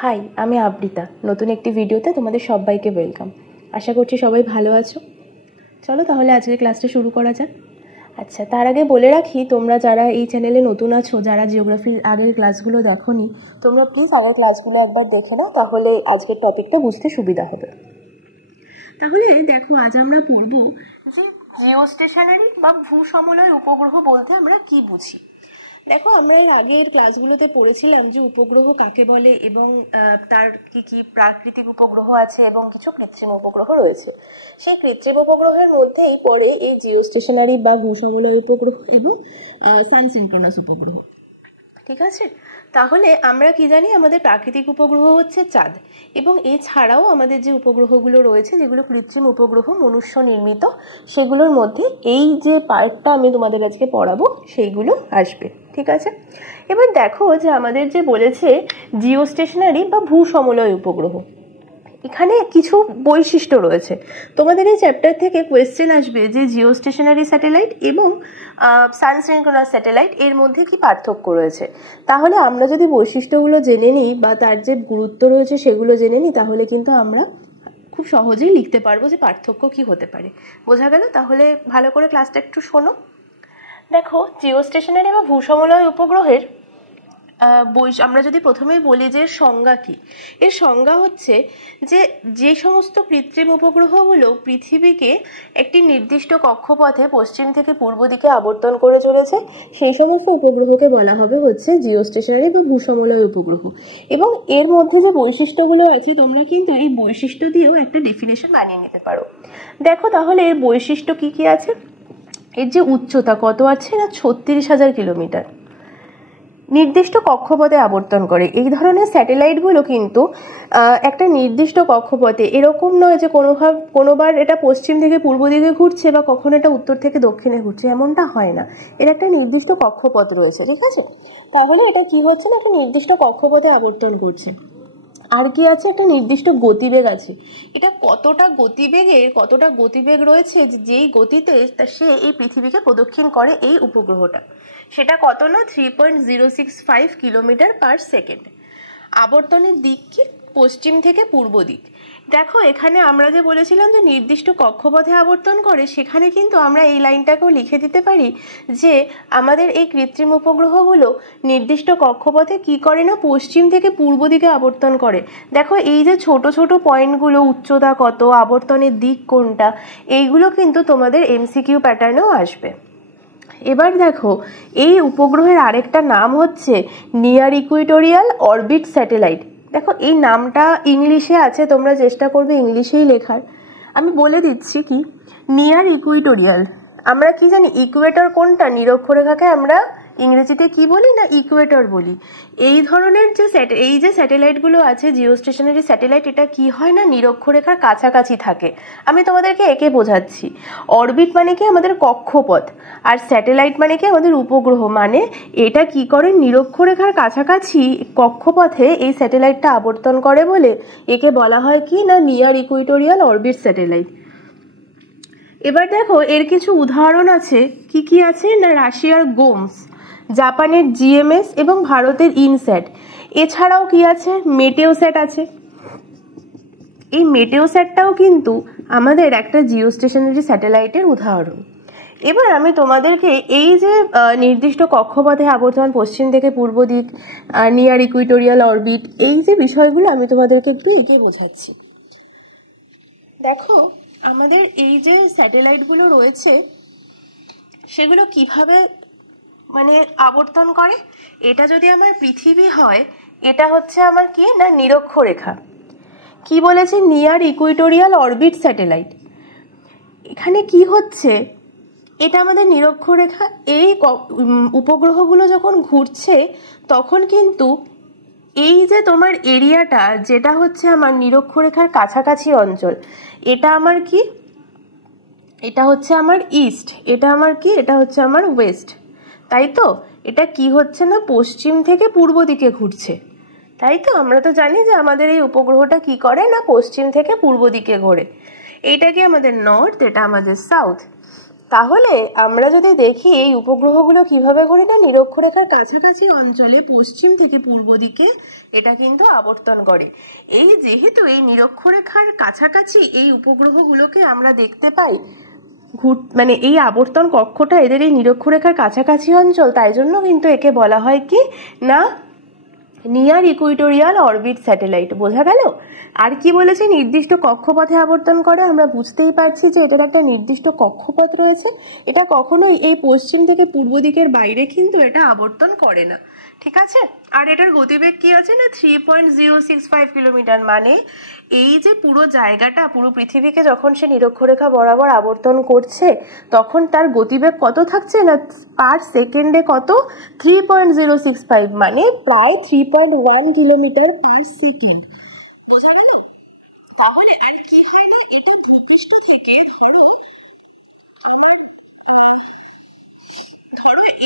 High, আমি আবৃতা। নতুন একটি ভিডিওতে তোমাদের সবাইকে ওয়েলকাম। আশা করছি সবাই ভালো আছো। চলো তাহলে আজকে ক্লাসটা শুরু করা যাক। আচ্ছা, তার আগে বলে রাখি, তোমরা যারা এই চ্যানেলে নতুন আছো, যারা জিওগ্রাফির আগের ক্লাসগুলো দেখোনি, তোমরা প্লিজ আগের ক্লাসগুলো একবার দেখে নাও, তাহলে আজকের টপিকটা বুঝতে সুবিধা হবে। তাহলে দেখো, আজ আমরা পড়ব যে জিওস্টেশনারি বা ভূসমলয় উপগ্রহ বলতে আমরা কি বুঝি। দেখো, আমরা এর আগের ক্লাসগুলোতে পড়েছিলাম যে উপগ্রহ কাকে বলে এবং তার কি কি প্রাকৃতিক উপগ্রহ আছে এবং কিছু কৃত্রিম উপগ্রহ রয়েছে। সেই কৃত্রিম উপগ্রহের মধ্যেই পড়ে এই জিওস্টেশনারি বা ভূসমলয় উপগ্রহ এবং সানসিনক্রোনাস উপগ্রহ। ঠিক আছে, তাহলে আমরা কি জানি, আমাদের প্রাকৃতিক উপগ্রহ হচ্ছে চাঁদ, এবং এছাড়াও আমাদের যে উপগ্রহগুলো রয়েছে, যেগুলো কৃত্রিম উপগ্রহ মনুষ্য নির্মিত, সেগুলোর মধ্যে এই যে পার্টটা আমি তোমাদের আজকে পড়াবো সেইগুলো আসবে। ঠিক আছে, এবার দেখো যে আমাদের যে বলেছে জিওস্টেশনারি বা ভূসমলয় উপগ্রহ, এখানে কিছু বৈশিষ্ট্য রয়েছে। তোমাদের এই চ্যাপ্টার থেকে কোয়েশ্চেন আসবে যে জিওস্টেশনারি স্যাটেলাইট এবং সানসিনক্রোনাস স্যাটেলাইট এর মধ্যে কি পার্থক্য রয়েছে। তাহলে আমরা যদি বৈশিষ্ট্যগুলো জেনে নিই বা তার যে গুরুত্ব রয়েছে সেগুলো জেনে নিই, তাহলে কিন্তু আমরা খুব সহজেই লিখতে পারবো যে পার্থক্য কি হতে পারে। বোঝা গেল? তাহলে ভালো করে ক্লাসটা একটু শোনো। দেখো, জিওস্টেশনারি বা ভূসমলয় উপগ্রহের আমরা যদি প্রথমেই বলি যে সংজ্ঞা কি, এর সংজ্ঞা হচ্ছে যে যে সমস্ত কৃত্রিম উপগ্রহগুলো পৃথিবীকে একটি নির্দিষ্ট কক্ষপথে পশ্চিম থেকে পূর্ব দিকে আবর্তন করে চলেছে, সেই সমস্ত উপগ্রহকে বলা হবে হচ্ছে জিওস্টেশনারি বা ভূসমলয় উপগ্রহ। এবং এর মধ্যে যে বৈশিষ্ট্যগুলো আছে, তোমরা কিন্তু এই বৈশিষ্ট্য দিয়েও একটা ডেফিনেশন বানিয়ে নিতে পারো। দেখো তাহলে এর বৈশিষ্ট্য কি কি আছে। এর যে উচ্চতা কত আছে না, 36,000 কিলোমিটার। নির্দিষ্ট কক্ষপথে আবর্তন করে। এই ধরনের স্যাটেলাইটগুলো কিন্তু একটা নির্দিষ্ট কক্ষপথে, এরকম নয় যে কোনোবার এটা পশ্চিম থেকে পূর্ব দিকে ঘুরছে বা কখনো এটা উত্তর থেকে দক্ষিণে ঘুরছে, এমনটা হয় না। এর একটা নির্দিষ্ট কক্ষপথ রয়েছে। ঠিক আছে, তাহলে এটা কি হচ্ছে না, একটা নির্দিষ্ট কক্ষপথে আবর্তন করছে। আর কি আছে, একটা নির্দিষ্ট গতিবেগ আছে। এটা কতটা গতিবেগ রয়েছে, যেই গতিতে সে এই পৃথিবীকে প্রদক্ষিণ করে এই উপগ্রহটা, সেটা কত না 3.065 কিলোমিটার পার সেকেন্ড। আবর্তনের দিক কি, পশ্চিম থেকে পূর্ব দিক। দেখো, এখানে আমরা যে বলেছিলাম যে নির্দিষ্ট কক্ষপথে আবর্তন করে, সেখানে কিন্তু আমরা এই লাইনটাকেও লিখে দিতে পারি যে আমাদের এই কৃত্রিম উপগ্রহগুলো নির্দিষ্ট কক্ষপথে কি করে না, পশ্চিম থেকে পূর্ব দিকে আবর্তন করে। দেখো, এই যে ছোট ছোট পয়েন্টগুলো, উচ্চতা কত, আবর্তনের দিক কোনটা, এইগুলো কিন্তু তোমাদের এমসিকিউ প্যাটার্নেও আসবে। এবার দেখো, এই উপগ্রহের আরেকটা নাম হচ্ছে নিয়ার ইকুইটোরিয়াল অরবিট স্যাটেলাইট। দেখো, এই নামটা ইংলিশে আছে, তোমরা চেষ্টা করবে ইংলিশেই লেখার। আমি বলে দিচ্ছি কি, নিয়ার ইকুইটোরিয়াল। আমরা কি জানি, ইকুয়েটর কোনটা, নিরক্ষরেখাকে আমরা ইংরেজিতে কি বলি না, ইকুয়েটর বলি। এই ধরনের যে স্যাটেলাইটগুলো আছে, জিওস্টেশনারি স্যাটেলাইট, এটা কি হয় না, নিরক্ষরেখার কাছাকাছি থাকে। আমি তোমাদেরকে একে বোঝাচ্ছি। অরবিট মানে কি, আমাদের কক্ষপথ, আর স্যাটেলাইট মানে কি, আমাদের উপগ্রহ। মানে এটা কি করে, নিরক্ষরেখার কাছাকাছি কক্ষপথে এই স্যাটেলাইটটা আবর্তন করে বলে একে বলা হয় কি না, নিয়ার ইকুইটোরিয়াল অরবিট স্যাটেলাইট। এবার দেখো, এর কিছু উদাহরণ আছে। কি কি আছে না, রাশিয়ার গোমস, জাপানের জিএমএস এবং ভারতের ইনস্যাট। এছাড়াও কি আছে, মেটেওস্যাট আছে। এই মেটেওস্যাটটাও কিন্তু আমাদের একটা জিওস্টেশনারি স্যাটেলাইটের উদাহরণ। এবার আমি তোমাদেরকে এই যে নির্দিষ্ট কক্ষপথে আবর্তন, পশ্চিম থেকে পূর্ব দিক, নিয়ার ইকুইটোরিয়াল অরবিট, এই যে বিষয়গুলো আমি তোমাদেরকে একটু এগিয়ে বোঝাচ্ছি। দেখো, আমাদের এই যে স্যাটেলাইটগুলো রয়েছে, সেগুলো কিভাবে মানে আবর্তন করে। এটা যদি আমার পৃথিবী হয়, এটা হচ্ছে আমার কি না, নিরক্ষরেখা। কি বলেছে, নিয়ার ইকুইটোরিয়াল অরবিট স্যাটেলাইট। এখানে কি হচ্ছে, এটা আমাদের নিরক্ষরেখা। এই উপগ্রহগুলো যখন ঘুরছে, তখন কিন্তু এই যে তোমার এরিয়াটা, যেটা হচ্ছে আমার নিরক্ষরেখার কাছাকাছি অঞ্চল, এটা আমার কি, এটা হচ্ছে আমার ইস্ট, এটা আমার কি, এটা হচ্ছে আমার ওয়েস্ট। তাই তো, এটা কি হচ্ছে না, পশ্চিম থেকে পূর্ব দিকে ঘুরছে। তাই তো, আমরা তো জানি যে আমাদের এই উপগ্রহটা কি করে না, পশ্চিম থেকে পূর্ব দিকে ঘোরে। এইটা কি আমাদের নর্থ, এটা আমাদের সাউথ। তাহলে আমরা যদি দেখি এই উপগ্রহগুলো কিভাবে ঘোরে না, নিরক্ষরেখার কাছাকাছি অঞ্চলে পশ্চিম থেকে পূর্ব দিকে এটা কিন্তু আবর্তন করে। এই যেহেতু এই নিরক্ষরেখার কাছাকাছি এই উপগ্রহগুলোকে আমরা দেখতে পাই, মানে এই আবর্তন কক্ষটা এদের এই নিরক্ষরেখার কাছাকাছি অঞ্চল, তাই জন্য কিন্তু একে বলা হয় কি না নিয়ার ইকুইটোরিয়াল অরবিট স্যাটেলাইট। বোঝা গেল? আর কি বলেছে, নির্দিষ্ট কক্ষপথে আবর্তন করে। আমরা বুঝতেই পারছি যে এটার একটা নির্দিষ্ট কক্ষপথ রয়েছে, এটা কখনোই এই পশ্চিম থেকে পূর্ব দিকের বাইরে কিন্তু এটা আবর্তন করে না। ঠিক আছে? আর এটার গতিবেগ কি আছে না 3.065 কিলোমিটার। মানে এই যে পুরো জায়গাটা, পুরো পৃথিবীকে যখন সে নিরক্ষরেখা বরাবর আবর্তন করছে তখন তার গতিবেগ কত থাকছে না পার সেকেন্ডে কত 3.065, মানে প্রায় 3.1 কিলোমিটার পার সেকেন্ড। বোঝা গেল? তাহলে আর কি হয়নি, এটা ভূপৃষ্ঠ থেকে ধরো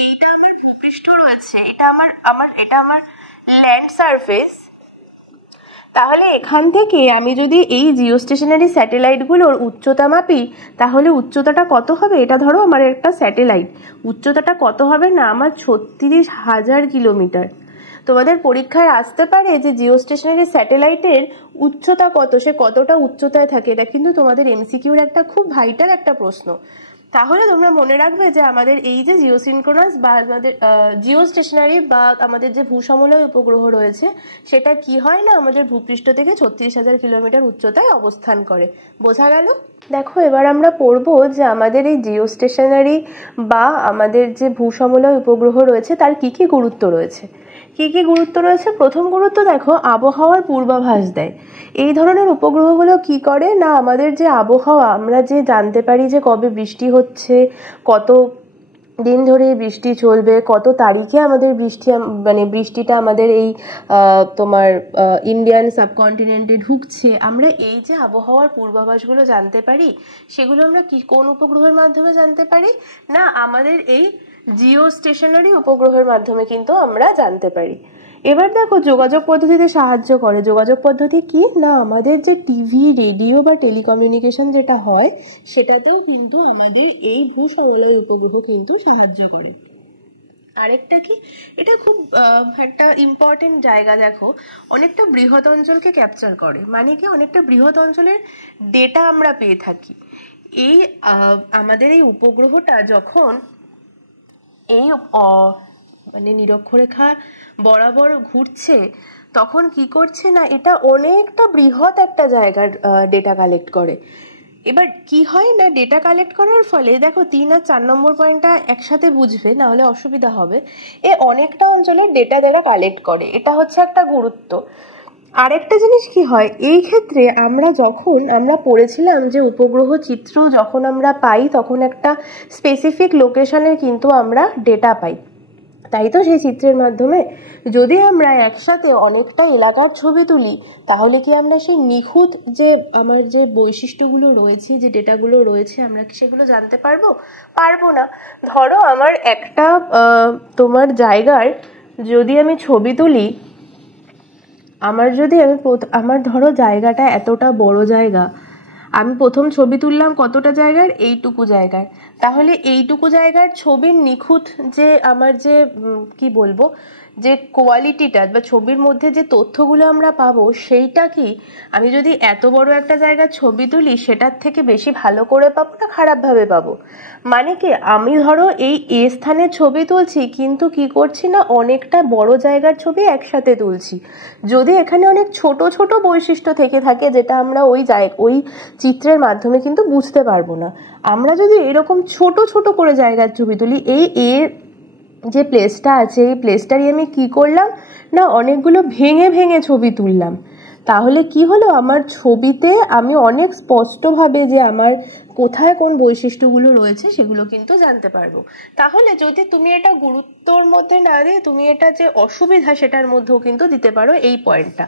এইটা আমার ভূপৃষ্ঠ রয়েছে, এটা আমার ল্যান্ড সারফেস। তাহলে এখান থেকে আমি যদি এই জিও স্টেশনারি স্যাটেলাইটগুলোর উচ্চতা মাপি, তাহলে উচ্চতাটা কত হবে? এটা ধরো আমার একটা স্যাটেলাইট, উচ্চতাটা কত হবে না আমার 36,000 কিলোমিটার। তোমাদের পরীক্ষায় আসতে পারে যে জিও স্টেশনারি স্যাটেলাইটের উচ্চতা কত, সে কতটা উচ্চতায় থাকে। এটা কিন্তু তোমাদের এমসিকিউর একটা খুব ভাইটাল একটা প্রশ্ন। তাহলে তোমরা মনে রাখবে যে আমাদের এই যে জিওসিনক্রোনাস বা আমাদের জিও স্টেশনারি বা আমাদের যে ভূসমলয় উপগ্রহ রয়েছে সেটা কি হয় না আমাদের ভূপৃষ্ঠ থেকে 36,000 কিলোমিটার উচ্চতায় অবস্থান করে। বোঝা গেল? দেখো এবার আমরা পড়বো যে আমাদের এই জিও স্টেশনারি বা আমাদের যে ভূসমলয় উপগ্রহ রয়েছে তার কি কি গুরুত্ব রয়েছে। কি কি গুরুত্ব রয়েছে? প্রথম গুরুত্ব দেখো, আবহাওয়ার পূর্বাভাস দেয়। এই ধরনের উপগ্রহগুলো কি করে না আমাদের যে আবহাওয়া, আমরা যে জানতে পারি যে কবে বৃষ্টি হচ্ছে, কত দিন ধরে বৃষ্টি চলবে, কত তারিখে আমাদের বৃষ্টিটা আমাদের এই তোমার ইন্ডিয়ান সাবকন্টিনেন্টে ঢুকছে। আমরা এই যে আবহাওয়ার পূর্বাভাসগুলো জানতে পারি, সেগুলো আমরা কোন উপগ্রহের মাধ্যমে জানতে পারি না আমাদের এই জিও স্টেশনারি উপগ্রহের মাধ্যমে কিন্তু আমরা জানতে পারি। এবার দেখো যোগাযোগ পদ্ধতিতে সাহায্য করে। যোগাযোগ পদ্ধতি কি না আমাদের যে টিভি, রেডিও বা টেলিকমিউনিকেশন যেটা হয় সেটাতেও কিন্তু আমাদের এই ভূসমলয় উপগ্রহ কিন্তু সাহায্য করে। আরেকটা কি, এটা খুব একটা ইম্পর্টেন্ট জায়গা। দেখো অনেকটা বৃহৎ অঞ্চলকে ক্যাপচার করে, মানে কি অনেকটা বৃহৎ অঞ্চলের ডেটা আমরা পেয়ে থাকি। এই আমাদের এই উপগ্রহটা যখন এই মানে নিরক্ষরেখা বরাবর ঘুরছে তখন কি করছে না এটা অনেকটা বৃহৎ একটা জায়গার ডেটা কালেক্ট করে। এবার কি হয় না ডেটা কালেক্ট করার ফলে দেখো 3 আর 4 নম্বর পয়েন্টটা একসাথে বুঝবে, না হলে অসুবিধা হবে। অনেকটা অঞ্চলের ডেটা যারা কালেক্ট করে, এটা হচ্ছে একটা গুরুত্ব। আরেকটা জিনিস কি হয় এই ক্ষেত্রে, আমরা পড়েছিলাম যে উপগ্রহ চিত্র যখন আমরা পাই তখন একটা স্পেসিফিক লোকেশনের কিন্তু আমরা ডেটা পাই, তাই তো? সেই চিত্রের মাধ্যমে যদি আমরা একসাথে অনেকটা এলাকার ছবি তুলি তাহলে কি আমরা সেই নিখুঁত যে আমার যে বৈশিষ্ট্যগুলো রয়েছে, যে ডেটাগুলো রয়েছে, আমরা কি সেগুলো জানতে পারবো না। ধরো আমার একটা তোমার জায়গার যদি আমি ছবি তুলি, আমার ধরো জায়গাটা এতটা বড় জায়গা, আমি প্রথম ছবি তুললাম কতটা জায়গার, এইটুকু জায়গার। তাহলে এইটুকু জায়গার ছবির নিখুঁত যে আমার যে কি বলবো যে কোয়ালিটিটা বা ছবির মধ্যে যে তথ্যগুলো আমরা পাবো সেইটা কি আমি যদি এত বড় একটা জায়গার ছবি তুলি সেটার থেকে বেশি ভালো করে পাবো না খারাপভাবে পাবো? মানে কি আমি ধরো এই স্থানের ছবি তুলছি কিন্তু কি করছি না অনেকটা বড় জায়গার ছবি একসাথে তুলছি। যদি এখানে অনেক ছোট ছোট বৈশিষ্ট্য থেকে থাকে যেটা আমরা ওই চিত্রের মাধ্যমে কিন্তু বুঝতে পারবো না। আমরা যদি এরকম ছোট ছোট করে জায়গার ছবি তুলি, এর যে প্লেসটা আছে এই প্লেসটারই আমি কি করলাম না অনেকগুলো ভেঙে ভেঙে ছবি তুললাম, তাহলে কি হলো আমার ছবিতে আমি অনেক স্পষ্টভাবে যে আমার কোথায় কোন বৈশিষ্ট্যগুলো রয়েছে সেগুলো কিন্তু জানতে পারবো। তাহলে যদি তুমি এটা গুরুত্বর মধ্যে না দিয়ে তুমি এটা যে অসুবিধা সেটার মধ্যেও কিন্তু দিতে পারো এই পয়েন্টটা।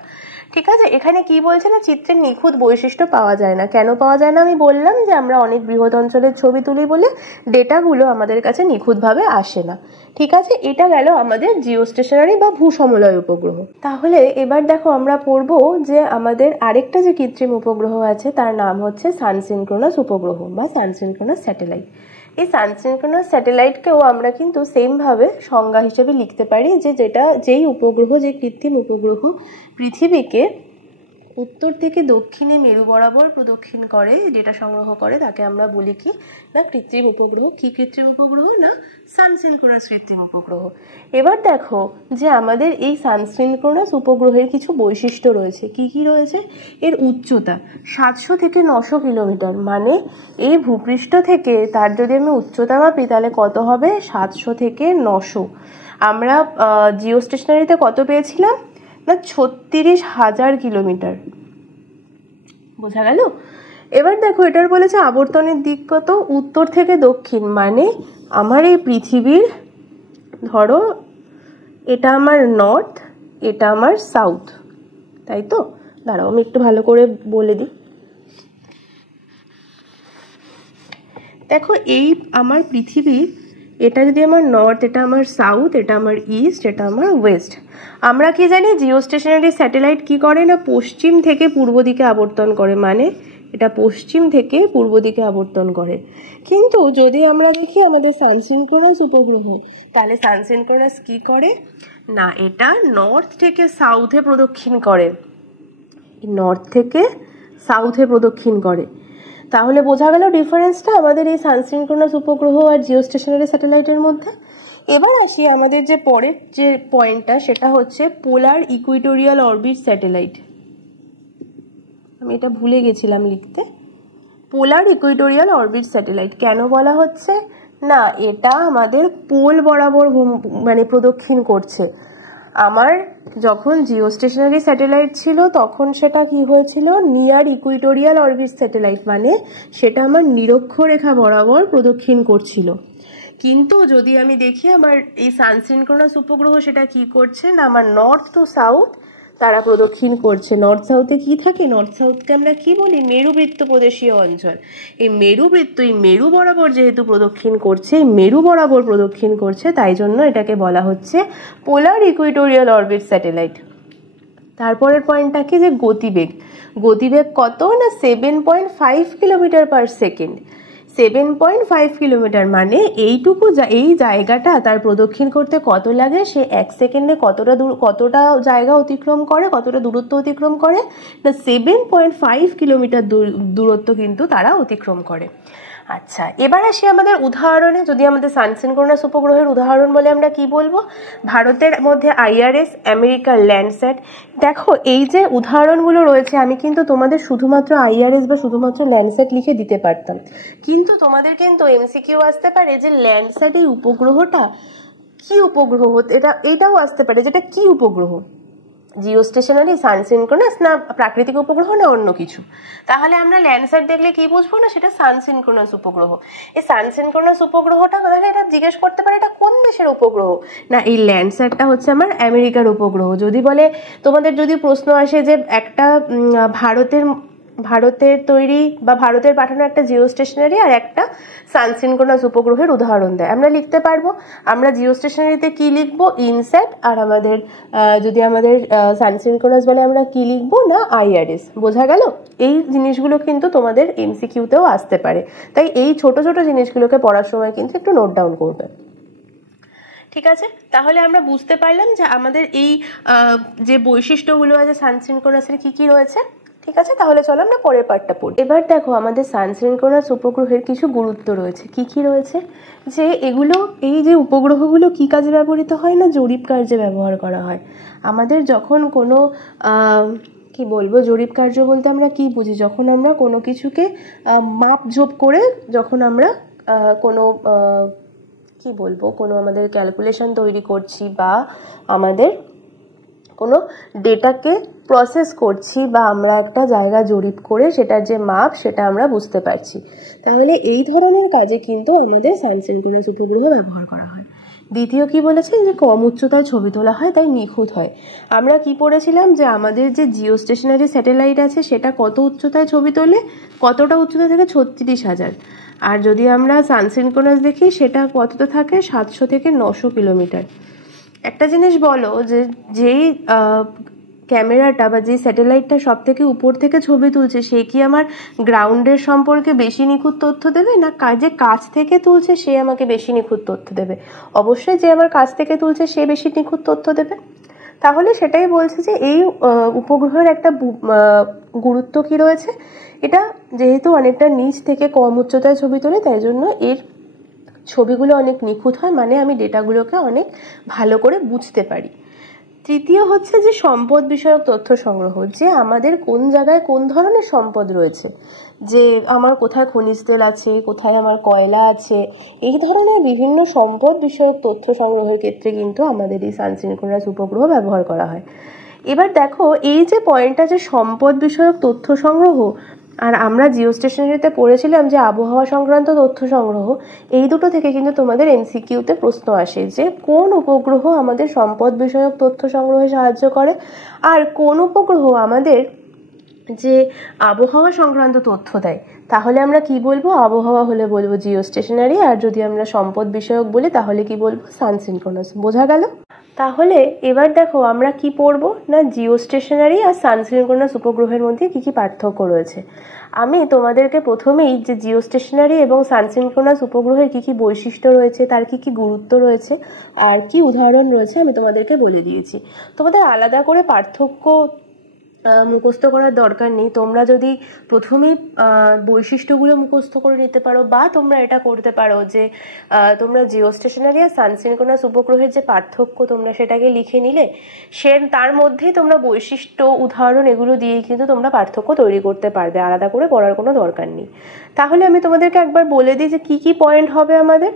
ঠিক আছে? এখানে কি বলছে না চিত্রের নিখুঁত বৈশিষ্ট্য পাওয়া যায় না। কেন পাওয়া যায় না? আমি বললাম যে আমরা অনেক বৃহৎ অঞ্চলের ছবি তুলি বলে ডেটাগুলো আমাদের কাছে নিখুঁতভাবে আসে না। ঠিক আছে, এটা গেল আমাদের জিও স্টেশনারি বা ভূসমলয় উপগ্রহ। তাহলে এবার দেখো আমরা পড়বো যে আমাদের আরেকটা যে কৃত্রিম উপগ্রহ আছে তার নাম হচ্ছে সানসিনক্রোনাস উপগ্রহ বা সানসিনক্রোনাস স্যাটেলাইট। এই সানসিনক্রোনাস স্যাটেলাইটকেও আমরা কিন্তু সেমভাবে সংজ্ঞা হিসেবে লিখতে পারি যে যেই উপগ্রহ, যে কৃত্রিম উপগ্রহ পৃথিবীকে উত্তর থেকে দক্ষিণে মেরু বরাবর প্রদক্ষিণ করে, ডেটা সংগ্রহ করে, তাকে আমরা বলি কি না কৃত্রিম উপগ্রহ। কি কৃত্রিম উপগ্রহ? না সানসিনক্রোনাস কৃত্রিম উপগ্রহ। এবার দেখো যে আমাদের এই সানসিনক্রোনাস উপগ্রহের কিছু বৈশিষ্ট্য রয়েছে। কি কি রয়েছে? এর উচ্চতা 700 থেকে 900 কিলোমিটার, মানে এই ভূপৃষ্ঠ থেকে তার যদি আমি উচ্চতা মাপি তাহলে কত হবে? 700 থেকে 900। আমরা জিও স্টেশনারিতে কত পেয়েছিলাম? না 36,000 কিলোমিটার। বোঝা গেল? এবার দেখো এটার বলেছে আবর্তনের দিক কত? উত্তর থেকে দক্ষিণ, মানে আমার এই পৃথিবীর, ধরো এটা আমার নর্থ, এটা আমার সাউথ, তাই তো? দাঁড়াও আমি একটু ভালো করে বলে দিই। দেখো এই আমার পৃথিবীর, এটা যদি আমার নর্থ, এটা আমার সাউথ, এটা আমার ইস্ট, এটা আমার ওয়েস্ট। আমরা কি জানি জিও স্টেশনারি স্যাটেলাইট কি করে না পশ্চিম থেকে পূর্ব দিকে আবর্তন করে, মানে এটা পশ্চিম থেকে পূর্ব দিকে আবর্তন করে। কিন্তু যদি আমরা দেখি আমাদের সানসিনক্রোনাস উপগ্রহ, তাহলে সানসিনক্রোনাস কি করে না এটা নর্থ থেকে সাউথে প্রদক্ষিণ করে, নর্থ থেকে সাউথে প্রদক্ষিণ করে। তাহলে বোঝা গেল ডিফারেন্সটা আমাদের এই সানসিনক্রোনাস উপগ্রহ আর জিও স্টেশনারি স্যাটেলাইটের মধ্যে। এবার আসি আমাদের যে পরের যে পয়েন্টটা, সেটা হচ্ছে পোলার ইকুইটোরিয়াল অরবিট স্যাটেলাইট। আমি এটা ভুলে গেছিলাম লিখতে। পোলার ইকুইটোরিয়াল অরবিট স্যাটেলাইট কেন বলা হচ্ছে না এটা আমাদের পোল বরাবর মানে প্রদক্ষিণ করছে। আমার যখন জিও স্টেশনারি স্যাটেলাইট ছিল তখন সেটা কি হয়েছিল? নিয়ার ইকুইটোরিয়াল অরবিট স্যাটেলাইট, মানে সেটা আমার নিরক্ষরেখা বরাবর প্রদক্ষিণ করছিল। কিন্তু যদি আমি দেখি আমার এই সানসিনক্রোনাস উপগ্রহ সেটা কি করছে না আমার নর্থ টু সাউথ তারা প্রদক্ষিণ করছে। নর্থ সাউথে কি থাকে? নর্থ সাউথকে আমরা কি বলি? মেরুবৃত্ত প্রদেশীয় অঞ্চল। এই মেরুবৃত্ত, এই মেরু বরাবর যেহেতু প্রদক্ষিণ করছে, এই মেরু বরাবর প্রদক্ষিণ করছে, তাই জন্য এটাকে বলা হচ্ছে পোলার ইকুইটোরিয়াল অরবিট স্যাটেলাইট। তারপরের পয়েন্টটা কি? যে গতিবেগ। গতিবেগ কত না 7.5 কিলোমিটার পার সেকেন্ড। 7.5 কিলোমিটার, মানে এইটুকু এই জায়গাটা তার প্রদক্ষিণ করতে কত লাগে? সে 1 সেকেন্ডে কতটা জায়গা অতিক্রম করে, কতটা দূরত্ব অতিক্রম করে না 7.5 কিলোমিটার দূরত্ব কিন্তু তারা অতিক্রম করে। আচ্ছা, এবার আসি আমাদের উদাহরণে। যদি আমাদের সানসিনক্রোনাস উপগ্রহের উদাহরণ বলে আমরা কি বলবো? ভারতের মধ্যে IRS, আমেরিকার ল্যান্ডস্যাট। দেখো এই যে উদাহরণগুলো রয়েছে, আমি কিন্তু তোমাদের শুধুমাত্র IRS বা শুধুমাত্র ল্যান্ডস্যাট লিখে দিতে পারতাম, কিন্তু তোমাদের কিন্তু MCQ আসতে পারে যে ল্যান্ডস্যাট এই উপগ্রহটা কি উপগ্রহ, এটাও আসতে পারে যেটা কি উপগ্রহ, জিও স্টেশনারি, সানসিনক্রোনাস, না প্রাকৃতিক উপগ্রহ, না অন্য কিছু। তাহলে আমরা ল্যান্ডস্যাট দেখলে কি বুঝবো? না সেটা সানসিনক্রোনাস উপগ্রহ। এই সানসিনক্রোনাস উপগ্রহটা তাহলে এটা জিজ্ঞেস করতে পারে এটা কোন দেশের উপগ্রহ, না এই ল্যান্ডস্যাটটা হচ্ছে আমার আমেরিকার উপগ্রহ। যদি বলে তোমাদের, যদি প্রশ্ন আসে যে একটা ভারতের তৈরি বা ভারতের পাঠানো একটা জিও স্টেশনারি আর একটা সানসিনক্রোনাস উপগ্রহের উদাহরণ দেয়, আমরা লিখতে পারবো। আমরা জিও স্টেশনারিতে কি লিখবো? ইনস্যাট। আর আমাদের যদি আমাদের সানসিনক্রোনাস বলে আমরা কি লিখবো? না IRS। বোঝা গেল? এই জিনিসগুলো কিন্তু তোমাদের MCQতেও আসতে পারে, তাই এই ছোট ছোট জিনিসগুলোকে পড়ার সময় কিন্তু একটু নোট ডাউন করবে। ঠিক আছে, তাহলে আমরা বুঝতে পারলাম যে আমাদের এই যে বৈশিষ্ট্যগুলো আছে সানসিনক্রোনাসের কি কি রয়েছে। ঠিক আছে, তাহলে চলো আমরা পরের পার্টটা পড়ি। এবার দেখো আমাদের সানসিনক্রোনাস উপগ্রহের কিছু গুরুত্ব রয়েছে। কি কি রয়েছে? যে এগুলো, এই যে উপগ্রহগুলো কি কাজে ব্যবহৃত হয় না জরিপ কার্যে ব্যবহার করা হয়। আমাদের যখন কোনো কি বলবো, জরিপ কার্য বলতে আমরা কি বুঝি? যখন আমরা কোনো কিছুকে মাপঝোপ করে যখন আমরা কোনো কি বলবো, কোনো আমাদের ক্যালকুলেশন তৈরি করছি বা আমাদের কোনো ডেটাকে প্রসেস করছি বা আমরা একটা জায়গা জরিপ করে সেটার যে মাপ সেটা আমরা বুঝতে পারছি, তাহলে এই ধরনের কাজে কিন্তু আমাদের সানসিনক্রোনাস উপগ্রহ ব্যবহার করা হয়। দ্বিতীয় কি বলেছে? যে কম উচ্চতায় ছবি তোলা হয় তাই নিখুঁত হয়। আমরা কি পড়েছিলাম যে আমাদের যে জিও স্টেশনারি স্যাটেলাইট আছে সেটা কত উচ্চতায় ছবি তোলে? কতটা উচ্চতা থেকে? 36,000। আর যদি আমরা সানসিনক্রোনাস দেখি সেটা কতটা থাকে? 700 থেকে 900 কিলোমিটার। একটা জিনিস বলো, যে যেই ক্যামেরাটা বা যে স্যাটেলাইটটা সব থেকে উপর থেকে ছবি তুলছে সে কি আমার গ্রাউন্ডের সম্পর্কে বেশি নিখুঁত তথ্য দেবে, না যে কাছ থেকে তুলছে সে আমাকে বেশি নিখুঁত তথ্য দেবে? অবশ্যই যে আমার কাছ থেকে তুলছে সে বেশি নিখুঁত তথ্য দেবে। তাহলে সেটাই বলছে যে এই উপগ্রহের একটা গুরুত্ব কি রয়েছে, এটা যেহেতু অনেকটা নিচ থেকে কম উচ্চতায় ছবি তোলে তাই জন্য এর ছবিগুলো অনেক নিখুঁত হয়, মানে আমি ডেটাগুলোকে অনেক ভালো করে বুঝতে পারি। তৃতীয় হচ্ছে যে সম্পদ বিষয়ক তথ্য সংগ্রহ, যে আমাদের কোন জায়গায় কোন ধরনের সম্পদ রয়েছে, যে আমার কোথায় খনিজ তেল আছে, কোথায় আমার কয়লা আছে, এই ধরনের বিভিন্ন সম্পদ বিষয়ক তথ্য সংগ্রহের ক্ষেত্রে কিন্তু আমাদের এই সানসিনক্রোনাস উপগ্রহ ব্যবহার করা হয়। এবার দেখো এই যে পয়েন্টটা যে সম্পদ বিষয়ক তথ্য সংগ্রহ, আর আমরা জিও স্টেশনারিতে পড়েছিলাম যে আবহাওয়া সংক্রান্ত তথ্য সংগ্রহ, এই দুটো থেকে কিন্তু তোমাদের এমসিকিউতে প্রশ্ন আসে যে কোন উপগ্রহ আমাদের সম্পদ বিষয়ক তথ্য সংগ্রহে সাহায্য করে আর কোন উপগ্রহ আমাদের যে আবহাওয়া সংক্রান্ত তথ্য দেয়। তাহলে আমরা কি বলবো? আবহাওয়া হলে বলবো জিও স্টেশনারি, আর যদি আমরা সম্পদ বিষয়ক বলি তাহলে কি বলবো? সানসিনক্রোনাস। বোঝা গেল? তাহলে এবার দেখো আমরা কি পড়বো না জিও স্টেশনারি আর সানসিনক্রোনাস উপগ্রহের মধ্যে কি কি পার্থক্য রয়েছে। আমি তোমাদেরকে প্রথমেই যে জিও স্টেশনারি এবং সানসিনক্রোনাস উপগ্রহের কি কি বৈশিষ্ট্য রয়েছে, তার কি কি গুরুত্ব রয়েছে আর কি উদাহরণ রয়েছে আমি তোমাদেরকে বলে দিয়েছি। তোমাদের আলাদা করে পার্থক্য মুখস্থ করার দরকার নেই। তোমরা যদি প্রথমেই বৈশিষ্ট্যগুলো মুখস্থ করে নিতে পারো, বা তোমরা এটা করতে পারো যে তোমরা জিও স্টেশনারি আর সানসিনক্রোনাস উপগ্রহের যে পার্থক্য তোমরা সেটাকে লিখে নিলে, তার মধ্যেই তোমরা বৈশিষ্ট্য উদাহরণ এগুলো দিয়েই কিন্তু তোমরা পার্থক্য তৈরি করতে পারবে, আলাদা করে পড়ার কোনো দরকার নেই। তাহলে আমি তোমাদেরকে একবার বলে দিই যে কি কি পয়েন্ট হবে আমাদের।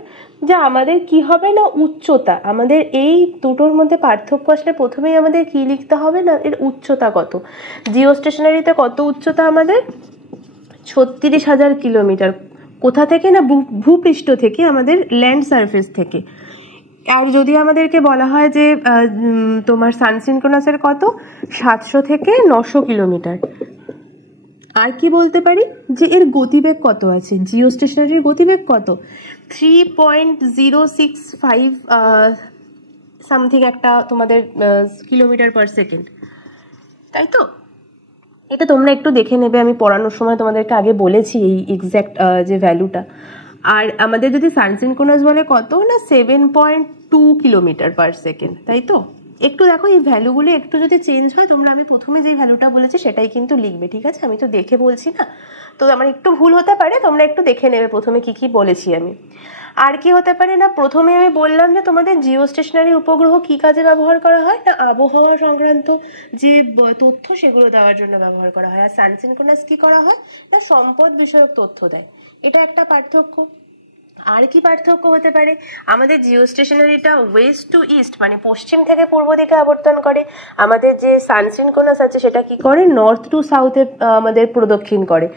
যে আমাদের কি হবে না উচ্চতা, আমাদের এই দুটোর মধ্যে পার্থক্য আসলে প্রথমেই আমাদের কি লিখতে হবে না এর উচ্চতা কত। জিও স্টেশনারিতে কত উচ্চতা আমাদের? 36,000 কিলোমিটার। কোথা থেকে না ভূপৃষ্ঠ থেকে, আমাদের ল্যান্ড সারফেস থেকে। আর যদি আমাদেরকে বলা হয় যে তোমার সানসিনক্রোনাসের কত, 700 থেকে 900 কিলোমিটার। আর কি বলতে পারি যে এর গতিবেগ কত আছে, জিও স্টেশনারির গতিবেগ কত? 3.065 সামথিং একটা তোমাদের কিলোমিটার পার সেকেন্ড, তাই তো? এটা তোমরা একটু দেখে নেবে, আমি পড়ানোর সময় তোমাদেরকে আগে বলেছি এই এক্স্যাক্ট যে ভ্যালুটা। আর আমাদের যদি সানসিনক্রোনাস বলে কত না 7.2 কিলোমিটার পার সেকেন্ড, তাই তো? একটু দেখো এই ভ্যালুগুলো একটু যদি চেঞ্জ হয়, তোমরা আমি প্রথমে যেই ভ্যালুটা বলেছি সেটাই কিন্তু লিখবে, ঠিক আছে? আমি তো দেখে বলছি না, তো আমার একটু ভুল হতে পারে, তোমরা একটু দেখে নেবে প্রথমে কি কি বলেছি আমি। আর কি হতে পারে না, প্রথমে আমি বললাম যে তোমাদের জিও স্টেশনারি উপগ্রহ কি কাজে ব্যবহার করা হয় না আবহাওয়া সংক্রান্ত যে তথ্য সেগুলো দেওয়ার জন্য ব্যবহার করা হয়। আর সানসিনক্রোনাস কি করা হয় না সম্পদ বিষয়ক তথ্য দেয়, এটা একটা পার্থক্য। আর কি পার্থক্য হতে পারে? আমাদের জিও স্টেশনারিটা ওয়েস্ট টু ইস্ট মানে পশ্চিম থেকে পূর্ব দিকে আবর্তন করে, আমাদের যে সানসিনক্রোনাস আছে সেটা কি করে নর্থ টু সাউথে আমাদের প্রদক্ষিণ করে।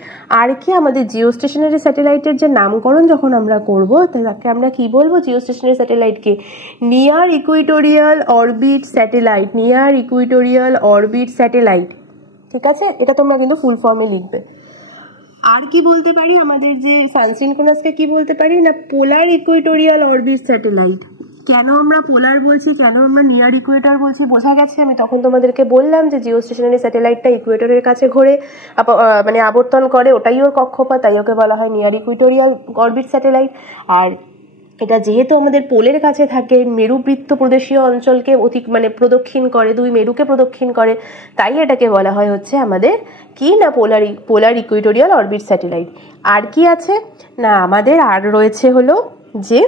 আর কি আমাদের জিও স্টেশনারি স্যাটেলাইটের যে নামকরণ যখন আমরা করব তাকে আমরা কি বলবো? জিও স্টেশনারি স্যাটেলাইটকে near equatorial orbit satellite, near equatorial orbit satellite, ঠিক আছে? এটা তোমরা কিন্তু ফুল ফর্মে লিখবে। আর কি বলতে পারি আমাদের যে সানসিনক্রোনাসকে কি বলতে পারি না পোলার ইকুইটোরিয়াল অরবিট স্যাটেলাইট। কেন আমরা পোলার বলছি, কেন আমরা নিয়ার ইকুয়েটর বলছি বোঝা গেছে। আমি তখন তোমাদেরকে বললাম যে জিও স্টেশনারি স্যাটেলাইটটা ইকুয়েটরের কাছে ঘুরে মানে আবর্তন করে, ওটাই ওর কক্ষপথ, তাই ওকে বলা হয় নিয়ার ইকুইটোরিয়াল অরবিট স্যাটেলাইট। আর এটা যেহেতু আমাদের পোলের কাছে থাকে, মেরুবৃত্ত প্রদেশীয় অঞ্চলকে মানে প্রদক্ষিণ করে, দুই মেরুকে প্রদক্ষিণ করে, তাই এটাকে বলা হয় হচ্ছে আমাদের কি না পোলার ইকুইটোরিয়াল অরবিট স্যাটেলাইট। আর কি আছে না আমাদের আর রয়েছে হলো যে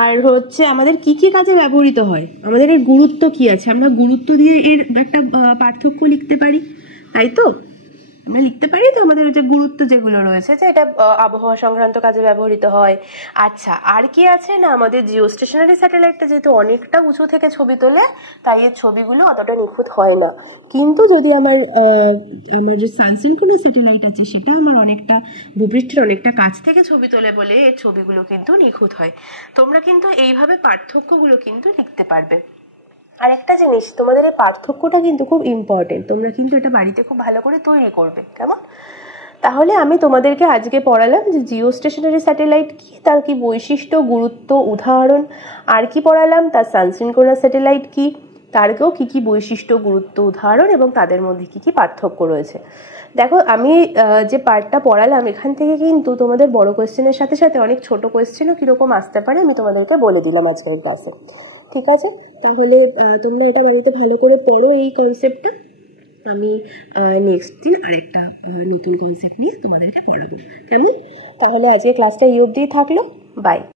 আর হচ্ছে আমাদের কি কি কাজে ব্যবহৃত হয়, আমাদের এর গুরুত্ব কি আছে, আমরা গুরুত্ব দিয়ে এর একটা পার্থক্য লিখতে পারি, তাই তো? আমরা লিখতে পারি তো আমাদের যে গুরুত্ব যেগুলো রয়েছে যে এটা আবহাওয়া সংক্রান্ত কাজে ব্যবহৃত হয়। আচ্ছা আর কি আছে না আমাদের জিও স্টেশনারি স্যাটেলাইটটা যেহেতু অনেকটা উঁচু থেকে ছবি তোলে তাই এর ছবিগুলো অতটা নিখুঁত হয় না, কিন্তু যদি আমার যে সানসিনক্রোনাস স্যাটেলাইট আছে সেটা আমার অনেকটা ভূপৃষ্ঠের অনেকটা কাছ থেকে ছবি তোলে বলে এর ছবিগুলো কিন্তু নিখুঁত হয়। তোমরা কিন্তু এইভাবে পার্থক্যগুলো কিন্তু লিখতে পারবে। আর একটা জিনিস, তোমাদের এই পার্থক্যটা কিন্তু খুব ইম্পর্টেন্ট, তোমরা কিন্তু এটা বাড়িতে খুব ভালো করে তৈরি করবে, কেমন? তাহলে আমি তোমাদেরকে আজকে পড়ালাম যে জিও স্টেশনারি স্যাটেলাইট কি, তার কি বৈশিষ্ট্য, গুরুত্ব, উদাহরণ। আর কি পড়ালাম? তার সানসিনক্রোনাস স্যাটেলাইট কি, তারকেও কী কী বৈশিষ্ট্য, গুরুত্ব, উদাহরণ এবং তাদের মধ্যে কী কী পার্থক্য রয়েছে। দেখো আমি যে পার্টটা পড়ালাম এখান থেকে কিন্তু তোমাদের বড় কোয়েশ্চেনের সাথে সাথে অনেক ছোট কোয়েশ্চেনও কীরকম আসতে পারে আমি তোমাদেরকে বলে দিলাম আজকের ক্লাসে। ঠিক আছে, তাহলে তোমরা এটা বাড়িতে ভালো করে পড়ো এই কনসেপ্টটা। আমি নেক্সট দিন আরেকটা নতুন কনসেপ্ট নিয়ে তোমাদেরকে পড়াবো, কেমন? তাহলে আজকে ক্লাসটা এই অবধিই থাকলো, বাই।